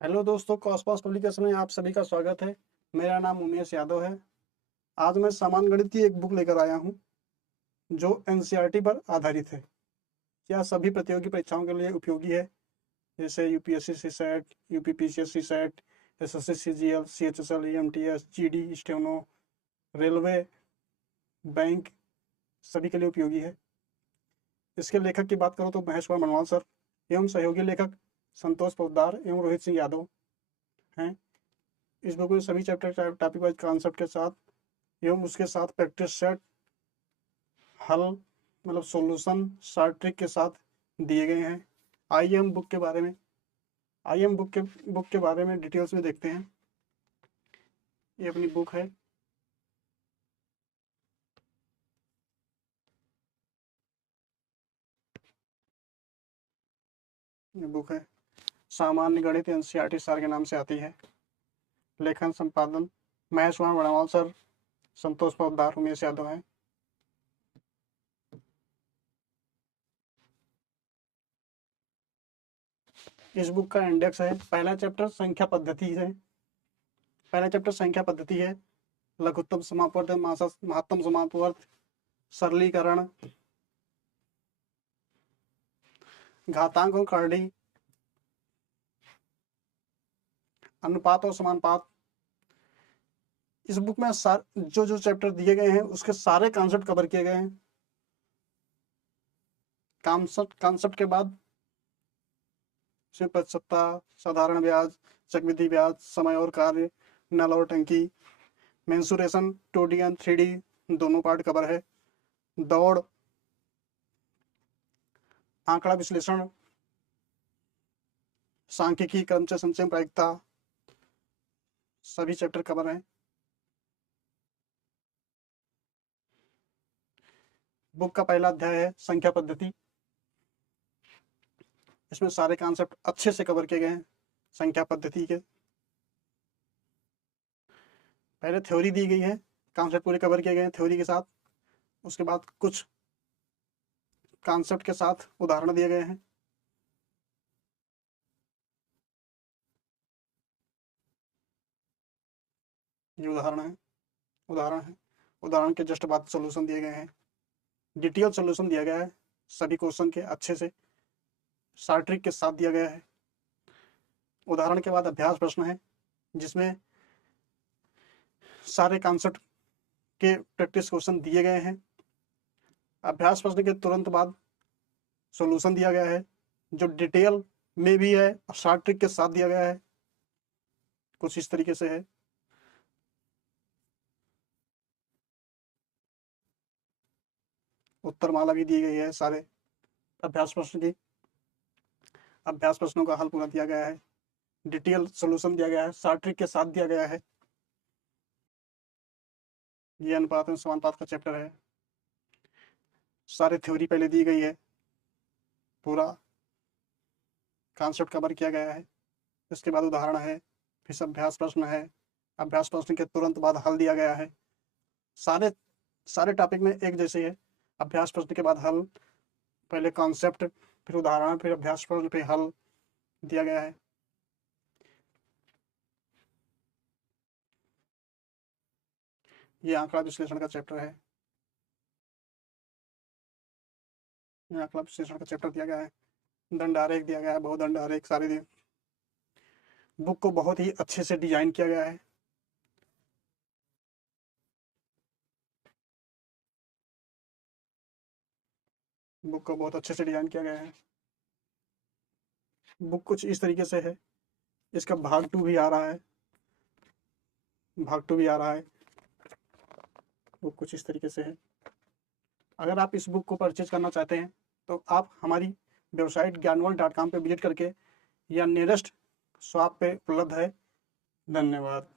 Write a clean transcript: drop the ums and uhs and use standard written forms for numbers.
Hello दोस्तों, Cosmos publication में आप सभी का स्वागत है। मेरा नाम उमेश यादव है। आज मैं सामान्य गणित की एक बुक लेकर आया हूं जो एनसीईआरटी पर आधारित है। यह सभी प्रतियोगी परीक्षाओं के लिए उपयोगी है, जैसे UPSC CSAT, UPPCS SET, SSC CGL, CHSL, EMTS, GD, steno, railway, bank, सभी के लिए उपयोगी है। इसके लेखक की बात करो तो महेश कुमार मनवाल सर एवं सहयोगी लेखक संतोष पोद्दार एवं रोहित सिंह यादव हैं। इस बुक में सभी चैप्टर टॉपिक वाइज कॉन्सेप्ट के साथ एवं उसके साथ प्रैक्टिस सेट, हल मतलब सॉल्यूशन, शॉर्ट ट्रिक के साथ दिए गए हैं। आइए हम बुक के बारे में डिटेल्स में देखते हैं। ये अपनी बुक है। ये बुक है सामान्य गणित एनसीईआरटी सार के नाम से आती है। लेखन संपादन महेश कुमार मनवाल सर, संतोष पोद्दार, उमेश यादव है। इस बुक का इंडेक्स है। पहला चैप्टर संख्या पद्धति है। लघुत्तम समापवर्त, महत्तम समापवर्त, सरलीकरण, घातांक और करड़ी, अनुपात और समानुपात। इस बुक में जो जो चैप्टर दिए गए हैं उसके सारे कॉन्सेप्ट कवर किए गए हैं। कॉन्सेप्ट के बाद प्रतिशतता, साधारण ब्याज, चक्रवृद्धि ब्याज, समय और कार्य, नल और टंकी, मेंसुरेशन 2D एंड 3D दोनों पार्ट कवर है। दौड़, आंकड़ा विश्लेषण, सांख्यिकी, क्रमचय संचय प्रायिकता, सभी चैप्टर कवर हैं। बुक का पहला अध्याय है संख्या पद्धति। इसमें सारे कॉन्सेप्ट अच्छे से कवर किए गए हैं संख्या पद्धति के। पहले थ्योरी दी गई है, कॉन्सेप्ट पूरे कवर किए गए हैं थ्योरी के साथ। उसके बाद कुछ कॉन्सेप्ट के साथ उदाहरण दिए गए हैं। ये उदाहरण के जस्ट बाद सॉल्यूशन दिए गए हैं। डिटेल सॉल्यूशन दिया गया है सभी क्वेश्चन के, अच्छे से शॉर्ट ट्रिक के साथ दिया गया है। उदाहरण के बाद अभ्यास प्रश्न है जिसमें सारे कॉन्सेप्ट के प्रैक्टिस क्वेश्चन दिए गए हैं। अभ्यास प्रश्न के तुरंत बाद सॉल्यूशन दिया गया है जो डिटेल में भी है और शॉर्ट ट्रिक के साथ दिया गया है। कुछ इस तरीके से है। उत्तरमाला भी दी गई है सारे अभ्यास प्रश्न की। अभ्यास प्रश्नों का हल पूरा दिया गया है, डिटेल सॉल्यूशन दिया गया है, शॉर्ट ट्रिक के साथ दिया गया है। ये अनुपात में समानुपात का चैप्टर है। सारे थ्योरी पहले दी गई है, पूरा कॉन्सेप्ट कवर किया गया है। इसके बाद उदाहरण है, फिर अभ्यास प्रश्न है। अभ्यास प्रश्न के तुरंत बाद हल दिया गया है। सारे सारे टॉपिक में एक जैसे है। अभ्यास प्रश्न के बाद हल, पहले कॉन्सेप्ट, फिर उदाहरण, फिर अभ्यास प्रश्न, फिर हल दिया गया है। ये आंकड़ा विश्लेषण का चैप्टर है। ये आंकड़ा विश्लेषण का चैप्टर दिया गया है। दंड आरेख दिया गया है, बहुदंड आरेख सारे दिए। बुक को बहुत ही अच्छे से डिजाइन किया गया है। बुक को बहुत अच्छे से डिजाइन किया गया है। बुक कुछ इस तरीके से है। इसका भाग टू भी आ रहा है। बुक कुछ इस तरीके से है। अगर आप इस बुक को परचेज करना चाहते हैं तो आप हमारी वेबसाइट ज्ञानवर्ल्ड.com पे विजिट करके या नियरेस्ट शॉप पे उपलब्ध है। धन्यवाद।